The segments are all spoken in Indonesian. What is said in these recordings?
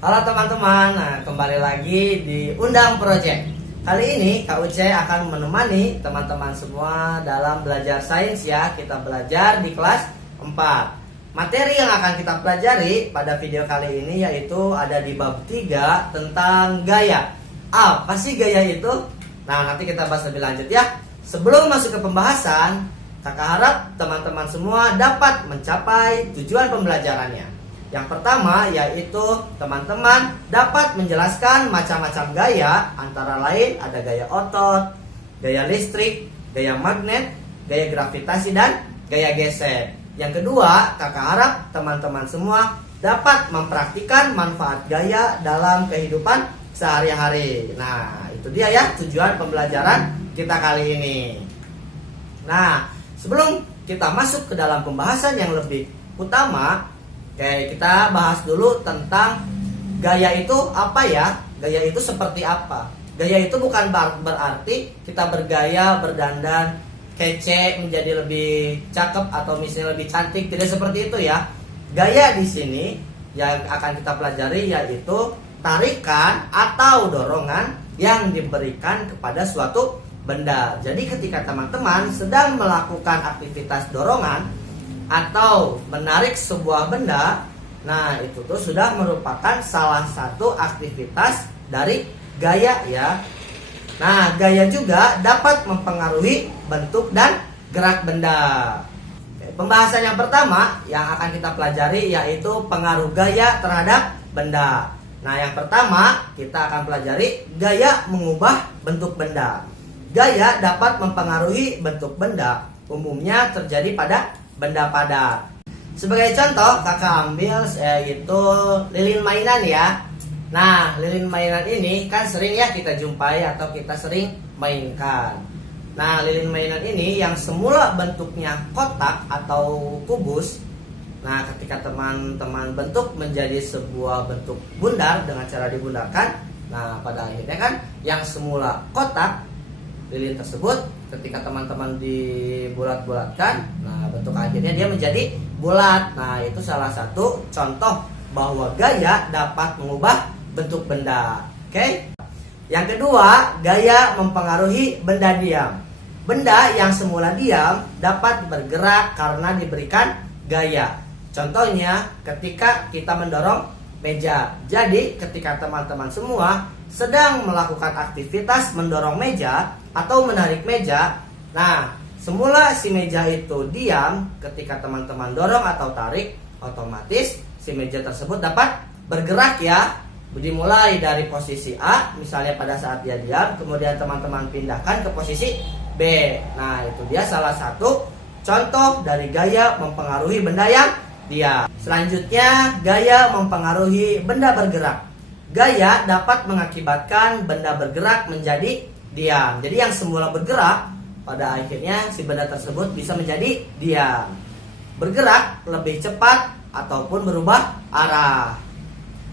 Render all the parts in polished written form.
Halo teman-teman, nah kembali lagi di Undang Project. Kali ini Kak Uce akan menemani teman-teman semua dalam belajar sains ya. Kita belajar di kelas 4. Materi yang akan kita pelajari pada video kali ini yaitu ada di bab 3 tentang gaya. Apa sih gaya itu? Nah, nanti kita bahas lebih lanjut ya. Sebelum masuk ke pembahasan, Kakak harap teman-teman semua dapat mencapai tujuan pembelajarannya. Yang pertama yaitu teman-teman dapat menjelaskan macam-macam gaya, antara lain ada gaya otot, gaya listrik, gaya magnet, gaya gravitasi, dan gaya geser. Yang kedua, kakak harap teman-teman semua dapat mempraktikkan manfaat gaya dalam kehidupan sehari-hari. Nah, itu dia ya tujuan pembelajaran kita kali ini. Nah, sebelum kita masuk ke dalam pembahasan yang lebih utama, oke, kita bahas dulu tentang gaya itu apa ya? Gaya itu seperti apa? Gaya itu bukan berarti kita bergaya, berdandan, kece, menjadi lebih cakep atau misalnya lebih cantik. Tidak seperti itu ya. Gaya di sini yang akan kita pelajari yaitu tarikan atau dorongan yang diberikan kepada suatu benda. Jadi ketika teman-teman sedang melakukan aktivitas dorongan atau menarik sebuah benda, nah itu tuh sudah merupakan salah satu aktivitas dari gaya ya. Nah, gaya juga dapat mempengaruhi bentuk dan gerak benda. Oke, pembahasan yang pertama yang akan kita pelajari yaitu pengaruh gaya terhadap benda. Nah, yang pertama kita akan pelajari gaya mengubah bentuk benda. Gaya dapat mempengaruhi bentuk benda, umumnya terjadi pada benda padat. Sebagai contoh, kakak ambil yaitu lilin mainan ya. Nah, lilin mainan ini kan sering ya kita jumpai atau kita sering mainkan. Nah, lilin mainan ini yang semula bentuknya kotak atau kubus, nah ketika teman-teman bentuk menjadi sebuah bentuk bundar dengan cara dibundarkan, nah pada akhirnya kan yang semula kotak, lilin tersebut ketika teman-teman dibulat-bulatkan, nah bentuk akhirnya dia menjadi bulat. Nah, itu salah satu contoh bahwa gaya dapat mengubah bentuk benda. Oke? Yang kedua, gaya mempengaruhi benda diam. Benda yang semula diam dapat bergerak karena diberikan gaya. Contohnya ketika kita mendorong meja. Jadi ketika teman-teman semua sedang melakukan aktivitas mendorong meja atau menarik meja, nah semula si meja itu diam, ketika teman-teman dorong atau tarik, otomatis si meja tersebut dapat bergerak ya. Dimulai dari posisi A, misalnya pada saat dia diam, kemudian teman-teman pindahkan ke posisi B. Nah, itu dia salah satu contoh dari gaya mempengaruhi benda yang diam. Selanjutnya, gaya mempengaruhi benda bergerak. Gaya dapat mengakibatkan benda bergerak menjadi diam. Jadi yang semula bergerak, pada akhirnya si benda tersebut bisa menjadi diam. Bergerak lebih cepat ataupun berubah arah.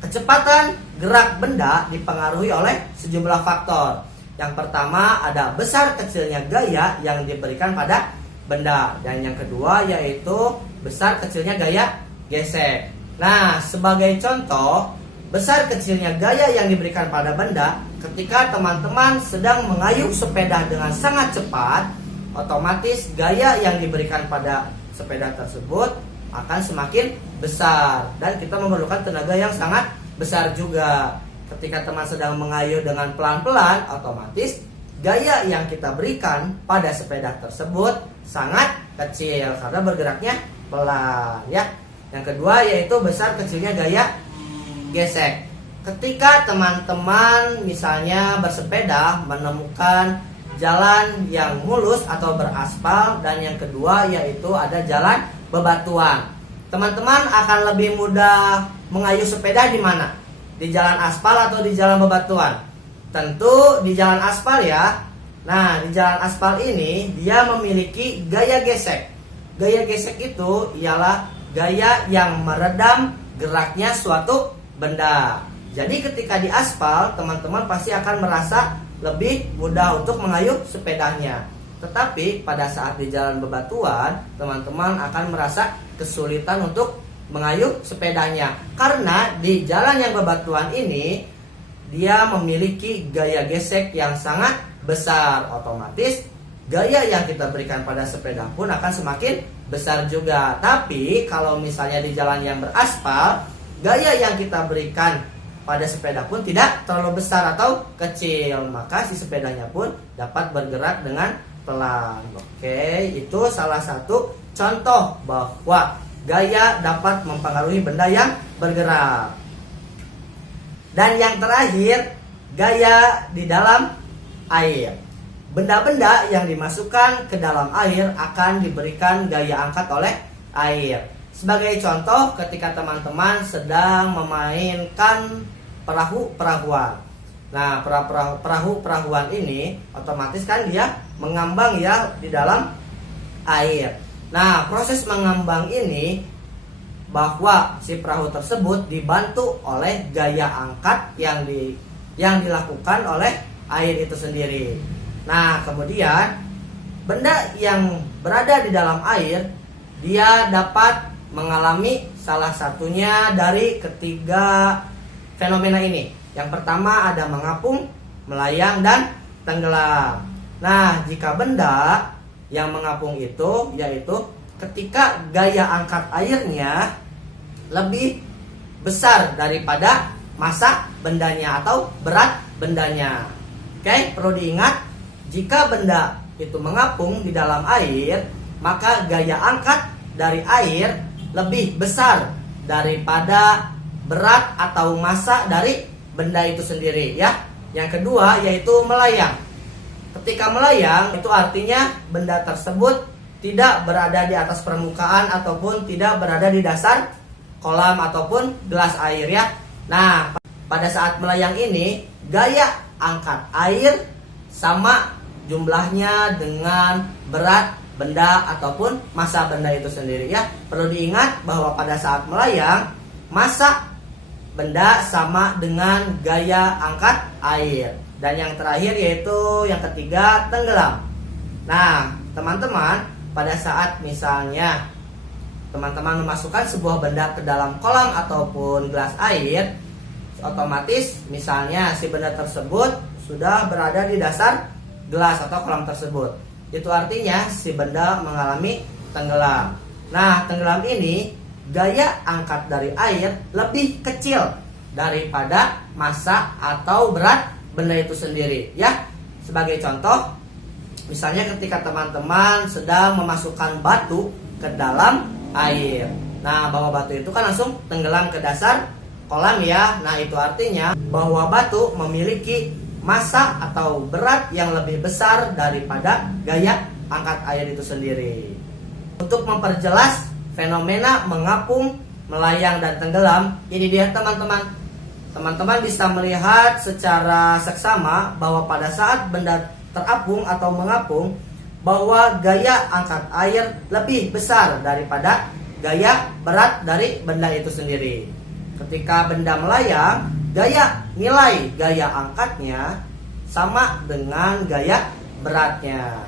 Kecepatan gerak benda dipengaruhi oleh sejumlah faktor. Yang pertama ada besar kecilnya gaya yang diberikan pada benda. Dan yang kedua yaitu besar kecilnya gaya gesek. Nah, sebagai contoh, besar kecilnya gaya yang diberikan pada benda ketika teman-teman sedang mengayuh sepeda dengan sangat cepat, otomatis gaya yang diberikan pada sepeda tersebut akan semakin besar dan kita memerlukan tenaga yang sangat besar juga. Ketika teman sedang mengayuh dengan pelan-pelan, otomatis gaya yang kita berikan pada sepeda tersebut sangat kecil karena bergeraknya pelan ya. Yang kedua yaitu besar kecilnya gaya gesek. Ketika teman-teman misalnya bersepeda menemukan jalan yang mulus atau beraspal, dan yang kedua yaitu ada jalan bebatuan, teman-teman akan lebih mudah mengayuh sepeda di mana? Di jalan aspal atau di jalan bebatuan? Tentu di jalan aspal ya. Nah, di jalan aspal ini dia memiliki gaya gesek. Gaya gesek itu ialah gaya yang meredam geraknya suatu benda. Jadi ketika di aspal, teman-teman pasti akan merasa lebih mudah untuk mengayuh sepedanya. Tetapi pada saat di jalan bebatuan, teman-teman akan merasa kesulitan untuk mengayuh sepedanya. Karena di jalan yang bebatuan ini dia memiliki gaya gesek yang sangat besar. Otomatis gaya yang kita berikan pada sepeda pun akan semakin besar juga. Tapi kalau misalnya di jalan yang beraspal, gaya yang kita berikan pada sepeda pun tidak terlalu besar atau kecil, maka si sepedanya pun dapat bergerak dengan pelan. Oke, itu salah satu contoh bahwa gaya dapat mempengaruhi benda yang bergerak. Dan yang terakhir, gaya di dalam air. Benda-benda yang dimasukkan ke dalam air akan diberikan gaya angkat oleh air. Sebagai contoh, ketika teman-teman sedang memainkan perahu-perahuan. Nah, perahu-perahuan ini otomatis kan dia mengambang ya di dalam air. Nah, proses mengambang ini bahwa si perahu tersebut dibantu oleh gaya angkat yang dilakukan oleh air itu sendiri. Nah, kemudian benda yang berada di dalam air dia dapat mengalami salah satunya dari ketiga fenomena ini. Yang pertama ada mengapung, melayang, dan tenggelam. Nah, jika benda yang mengapung itu yaitu ketika gaya angkat airnya lebih besar daripada massa bendanya atau berat bendanya. Oke, perlu diingat, jika benda itu mengapung di dalam air, maka gaya angkat dari air lebih besar daripada berat atau massa dari benda itu sendiri ya. Yang kedua yaitu melayang. Ketika melayang itu artinya benda tersebut tidak berada di atas permukaan ataupun tidak berada di dasar kolam ataupun gelas air ya. Nah, pada saat melayang ini gaya angkat air sama jumlahnya dengan berat benda ataupun massa benda itu sendiri ya. Perlu diingat bahwa pada saat melayang massa benda sama dengan gaya angkat air. Dan yang terakhir yaitu yang ketiga, tenggelam. Nah, teman-teman, pada saat misalnya teman-teman memasukkan sebuah benda ke dalam kolam ataupun gelas air, otomatis misalnya si benda tersebut sudah berada di dasar gelas atau kolam tersebut. Itu artinya si benda mengalami tenggelam. Nah, tenggelam ini gaya angkat dari air lebih kecil daripada massa atau berat benda itu sendiri ya. Sebagai contoh, misalnya ketika teman-teman sedang memasukkan batu ke dalam air. Nah, bahwa batu itu kan langsung tenggelam ke dasar kolam ya. Nah, itu artinya bahwa batu memiliki massa atau berat yang lebih besar daripada gaya angkat air itu sendiri. Untuk memperjelas fenomena mengapung, melayang, dan tenggelam, ini dia teman-teman. Teman-teman bisa melihat secara seksama bahwa pada saat benda terapung atau mengapung, bahwa gaya angkat air lebih besar daripada gaya berat dari benda itu sendiri. Ketika benda melayang, nilai gaya angkatnya sama dengan gaya beratnya.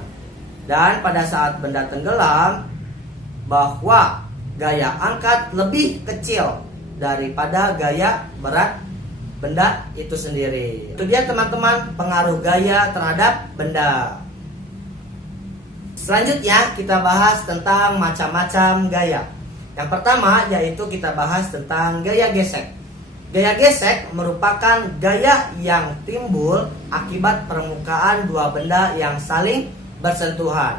Dan pada saat benda tenggelam, bahwa gaya angkat lebih kecil daripada gaya berat benda itu sendiri. Itu dia teman-teman pengaruh gaya terhadap benda. Selanjutnya kita bahas tentang macam-macam gaya. Yang pertama yaitu kita bahas tentang gaya gesek. Gaya gesek merupakan gaya yang timbul akibat permukaan dua benda yang saling bersentuhan.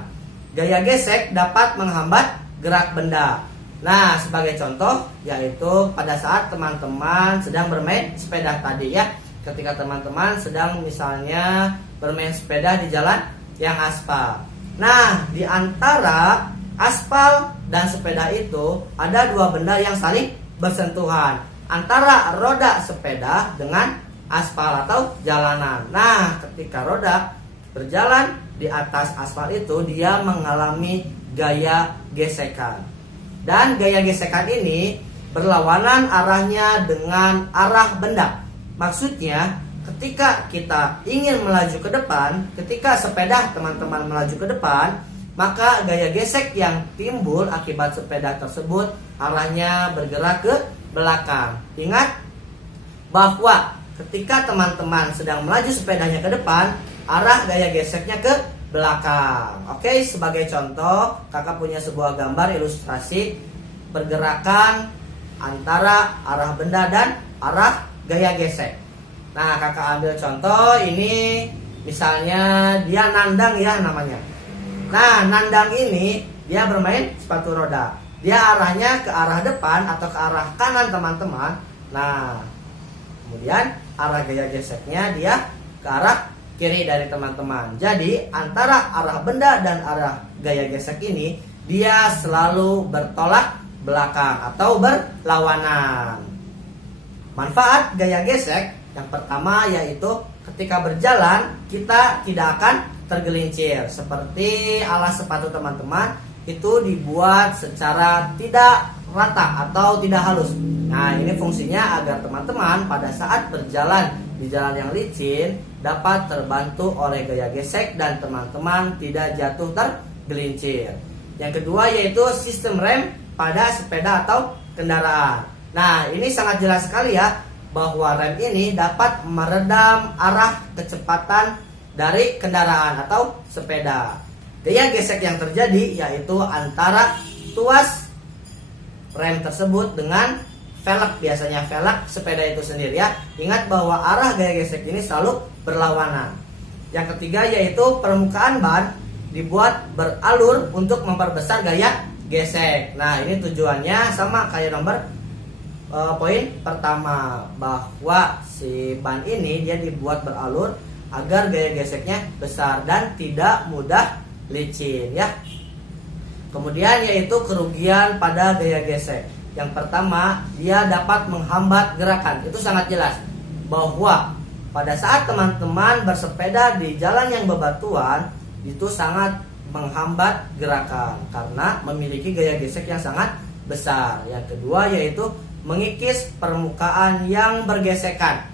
Gaya gesek dapat menghambat gerak benda. Nah, sebagai contoh yaitu pada saat teman-teman sedang bermain sepeda tadi ya. Ketika teman-teman sedang misalnya bermain sepeda di jalan yang aspal. Nah, di antara aspal dan sepeda itu ada dua benda yang saling bersentuhan, antara roda sepeda dengan aspal atau jalanan. Nah, ketika roda berjalan di atas aspal itu, dia mengalami gaya gesekan. Dan gaya gesekan ini berlawanan arahnya dengan arah benda. Maksudnya, ketika kita ingin melaju ke depan, ketika sepeda teman-teman melaju ke depan, maka gaya gesek yang timbul akibat sepeda tersebut arahnya bergerak ke belakang. Ingat bahwa ketika teman-teman sedang melaju sepedanya ke depan, arah gaya geseknya ke belakang. Oke, sebagai contoh, kakak punya sebuah gambar ilustrasi pergerakan antara arah benda dan arah gaya gesek. Nah, kakak ambil contoh ini, misalnya dia nandang ya namanya. Nah, nandang ini dia bermain sepatu roda. Dia arahnya ke arah depan atau ke arah kanan teman-teman. Nah, kemudian arah gaya geseknya dia ke arah kiri dari teman-teman. Jadi antara arah benda dan arah gaya gesek ini dia selalu bertolak belakang atau berlawanan. Manfaat gaya gesek yang pertama yaitu ketika berjalan kita tidak akan tergelincir. Seperti alas sepatu teman-teman itu dibuat secara tidak rata atau tidak halus. Nah, ini fungsinya agar teman-teman pada saat berjalan di jalan yang licin dapat terbantu oleh gaya gesek dan teman-teman tidak jatuh tergelincir. Yang kedua yaitu sistem rem pada sepeda atau kendaraan. Nah, ini sangat jelas sekali ya bahwa rem ini dapat meredam arah kecepatan dari kendaraan atau sepeda. Gaya gesek yang terjadi yaitu antara tuas rem tersebut dengan velg, biasanya velg sepeda itu sendiri ya. Ingat bahwa arah gaya gesek ini selalu berlawanan. Yang ketiga yaitu permukaan ban dibuat beralur untuk memperbesar gaya gesek. Nah, ini tujuannya sama kayak nomor poin pertama, bahwa si ban ini dia dibuat beralur agar gaya geseknya besar dan tidak mudah licin ya. Kemudian yaitu kerugian pada gaya gesek. Yang pertama, dia dapat menghambat gerakan. Itu sangat jelas bahwa pada saat teman-teman bersepeda di jalan yang bebatuan itu sangat menghambat gerakan karena memiliki gaya gesek yang sangat besar. Yang kedua yaitu mengikis permukaan yang bergesekan.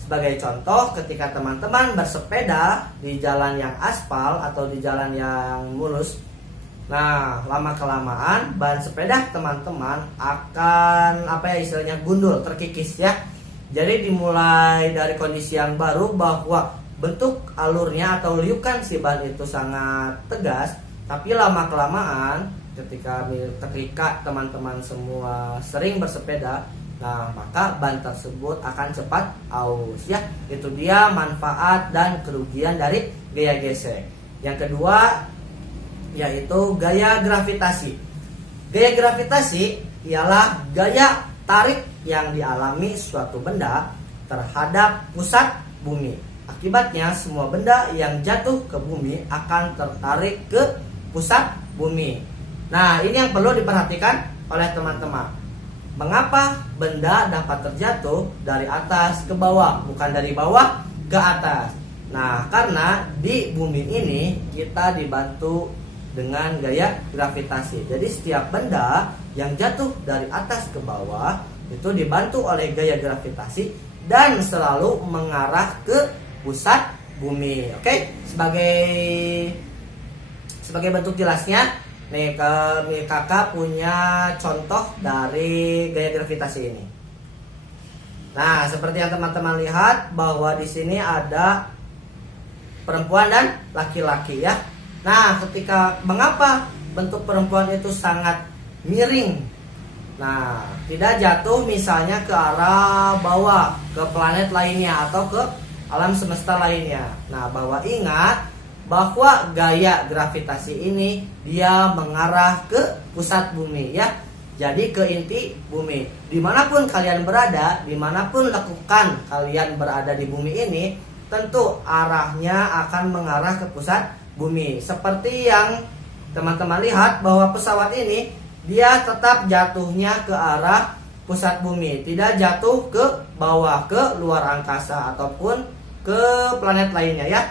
Sebagai contoh, ketika teman-teman bersepeda di jalan yang aspal atau di jalan yang mulus, nah, lama-kelamaan ban sepeda teman-teman akan istilahnya gundul, terkikis ya. Jadi dimulai dari kondisi yang baru bahwa bentuk alurnya atau liukan si ban itu sangat tegas, tapi lama-kelamaan ketika teman-teman semua sering bersepeda, nah maka ban tersebut akan cepat aus ya. Itu dia manfaat dan kerugian dari gaya gesek. Yang kedua yaitu gaya gravitasi. Gaya gravitasi ialah gaya tarik yang dialami suatu benda terhadap pusat bumi. Akibatnya semua benda yang jatuh ke bumi akan tertarik ke pusat bumi. Nah, ini yang perlu diperhatikan oleh teman-teman. Mengapa benda dapat terjatuh dari atas ke bawah, bukan dari bawah ke atas? Nah, karena di bumi ini kita dibantu dengan gaya gravitasi. Jadi setiap benda yang jatuh dari atas ke bawah itu dibantu oleh gaya gravitasi dan selalu mengarah ke pusat bumi. Oke, sebagai bentuk jelasnya, nih kakak punya contoh dari gaya gravitasi ini. Nah, seperti yang teman-teman lihat bahwa di sini ada perempuan dan laki-laki ya. Nah, mengapa bentuk perempuan itu sangat miring? Nah, tidak jatuh misalnya ke arah bawah, ke planet lainnya atau ke alam semesta lainnya. Nah, bahwa ingat bahwa gaya gravitasi ini dia mengarah ke pusat bumi ya. Jadi ke inti bumi. Dimanapun kalian berada, dimanapun lekukan kalian berada di bumi ini, tentu arahnya akan mengarah ke pusat bumi. Seperti yang teman-teman lihat bahwa pesawat ini dia tetap jatuhnya ke arah pusat bumi, tidak jatuh ke bawah, ke luar angkasa ataupun ke planet lainnya ya.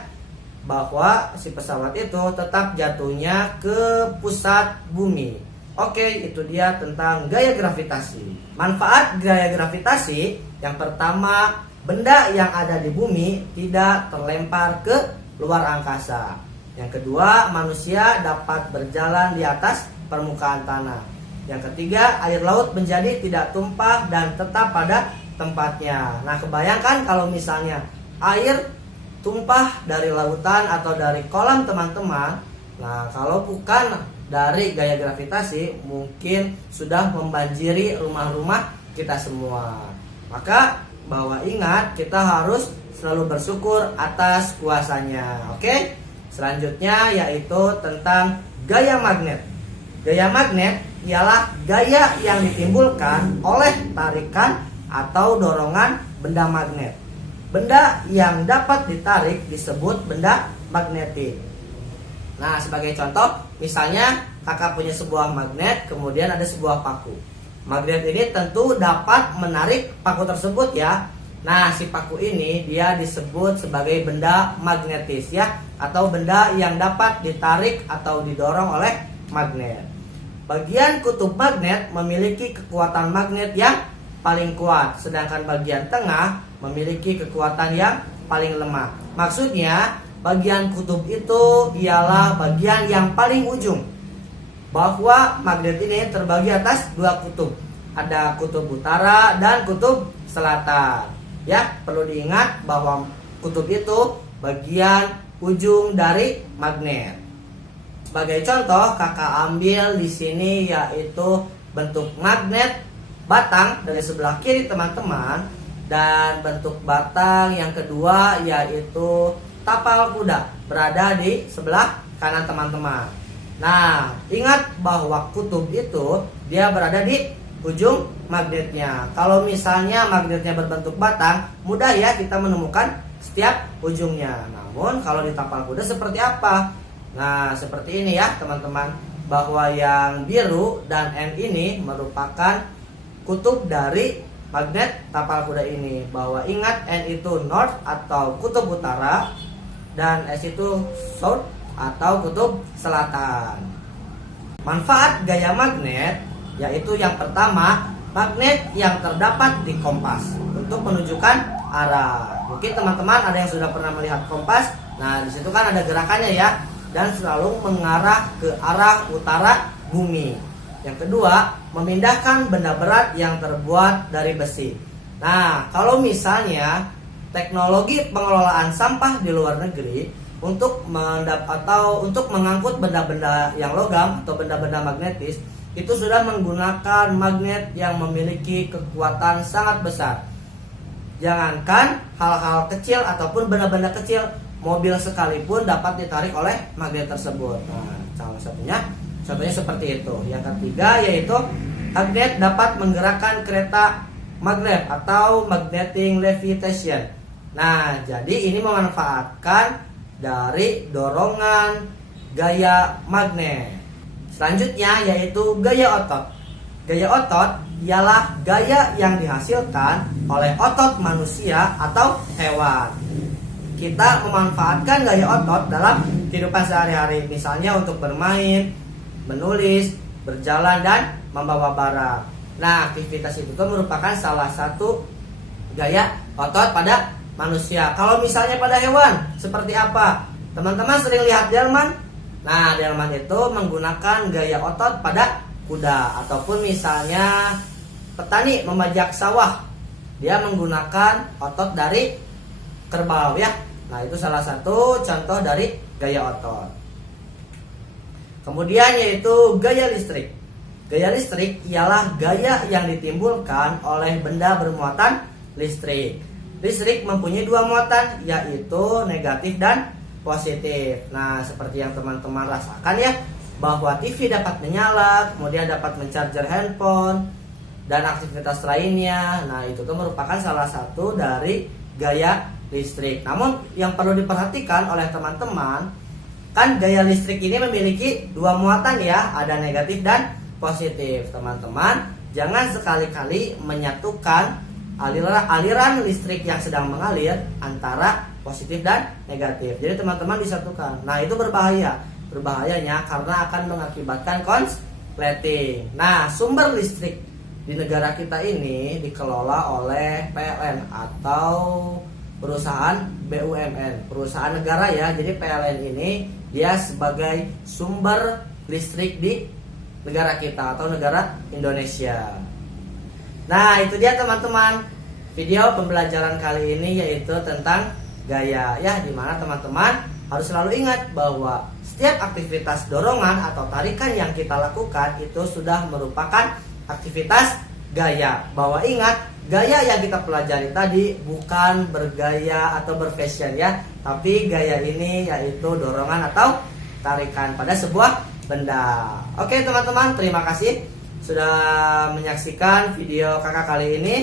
Bahwa si pesawat itu tetap jatuhnya ke pusat bumi. Oke, itu dia tentang gaya gravitasi. Manfaat gaya gravitasi yang pertama, benda yang ada di bumi tidak terlempar ke luar angkasa. Yang kedua, manusia dapat berjalan di atas permukaan tanah. Yang ketiga, air laut menjadi tidak tumpah dan tetap pada tempatnya. Nah, kebayangkan kalau misalnya air tumpah dari lautan atau dari kolam teman-teman. Nah, kalau bukan dari gaya gravitasi, mungkin sudah membanjiri rumah-rumah kita semua. Maka bahwa ingat, kita harus selalu bersyukur atas kuasanya. Oke? Selanjutnya yaitu tentang gaya magnet. Gaya magnet ialah gaya yang ditimbulkan oleh tarikan atau dorongan benda magnet. Benda yang dapat ditarik disebut benda magnetik. Nah, sebagai contoh, misalnya kakak punya sebuah magnet, kemudian ada sebuah paku. Magnet ini tentu dapat menarik paku tersebut ya. Nah, si paku ini dia disebut sebagai benda magnetis ya, atau benda yang dapat ditarik atau didorong oleh magnet. Bagian kutub magnet memiliki kekuatan magnet yang paling kuat, sedangkan bagian tengah memiliki kekuatan yang paling lemah. Maksudnya, bagian kutub itu ialah bagian yang paling ujung. Bahwa magnet ini terbagi atas dua kutub. Ada kutub utara dan kutub selatan. Ya, perlu diingat bahwa kutub itu bagian ujung dari magnet. Sebagai contoh, kakak ambil di sini yaitu bentuk magnet batang dari sebelah kiri teman-teman, dan bentuk batang yang kedua yaitu tapal kuda berada di sebelah kanan teman-teman. Nah, ingat bahwa kutub itu dia berada di ujung magnetnya. Kalau misalnya magnetnya berbentuk batang, mudah ya kita menemukan setiap ujungnya. Namun kalau di tapal kuda seperti apa? Nah, seperti ini ya teman-teman, bahwa yang biru dan N ini merupakan kutub dari magnet tapal kuda ini. Bahwa ingat, N itu north atau kutub utara, dan S itu south atau kutub selatan. Manfaat gaya magnet yaitu yang pertama, magnet yang terdapat di kompas untuk menunjukkan arah. Mungkin teman-teman ada yang sudah pernah melihat kompas. Nah, di situ kan ada gerakannya ya, dan selalu mengarah ke arah utara bumi. Yang kedua, memindahkan benda berat yang terbuat dari besi. Nah, kalau misalnya teknologi pengelolaan sampah di luar negeri untuk mengangkut benda-benda yang logam atau benda-benda magnetis, itu sudah menggunakan magnet yang memiliki kekuatan sangat besar. Jangankan hal-hal kecil ataupun benda-benda kecil, mobil sekalipun dapat ditarik oleh magnet tersebut. Nah, contohnya seperti itu. Yang ketiga yaitu magnet dapat menggerakkan kereta magnet atau magnetic levitation. Nah, jadi ini memanfaatkan dari dorongan gaya magnet. Selanjutnya yaitu gaya otot. Gaya otot ialah gaya yang dihasilkan oleh otot manusia atau hewan. Kita memanfaatkan gaya otot dalam kehidupan sehari-hari, misalnya untuk bermain, menulis, berjalan, dan membawa barang. Nah, aktivitas itu merupakan salah satu gaya otot pada manusia. Kalau misalnya pada hewan, seperti apa? Teman-teman sering lihat delman? Nah, delman itu menggunakan gaya otot pada kuda. Ataupun misalnya petani membajak sawah, dia menggunakan otot dari kerbau ya. Nah, itu salah satu contoh dari gaya otot. Kemudian yaitu gaya listrik. Gaya listrik ialah gaya yang ditimbulkan oleh benda bermuatan listrik. Listrik mempunyai dua muatan, yaitu negatif dan positif. Nah, seperti yang teman-teman rasakan ya, bahwa TV dapat menyala, kemudian dapat mencharger handphone dan aktivitas lainnya. Nah, itu tuh merupakan salah satu dari gaya listrik. Namun yang perlu diperhatikan oleh teman-teman, kan gaya listrik ini memiliki dua muatan ya, ada negatif dan positif. Teman-teman jangan sekali-kali menyatukan aliran listrik yang sedang mengalir antara positif dan negatif. Jadi teman-teman disatukan. Nah, itu berbahaya. Berbahayanya karena akan mengakibatkan konsleting. Nah, sumber listrik di negara kita ini dikelola oleh PLN atau perusahaan BUMN, perusahaan negara ya. Jadi PLN ini dia sebagai sumber listrik di negara kita atau negara Indonesia. Nah, itu dia teman-teman video pembelajaran kali ini, yaitu tentang gaya ya, dimana teman-teman harus selalu ingat bahwa setiap aktivitas dorongan atau tarikan yang kita lakukan itu sudah merupakan aktivitas gaya. Bahwa ingat, gaya yang kita pelajari tadi bukan bergaya atau berfashion ya, tapi gaya ini yaitu dorongan atau tarikan pada sebuah benda. Oke teman-teman, terima kasih sudah menyaksikan video kakak kali ini.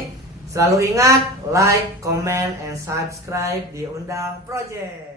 Selalu ingat like, comment, and subscribe di Undang Project.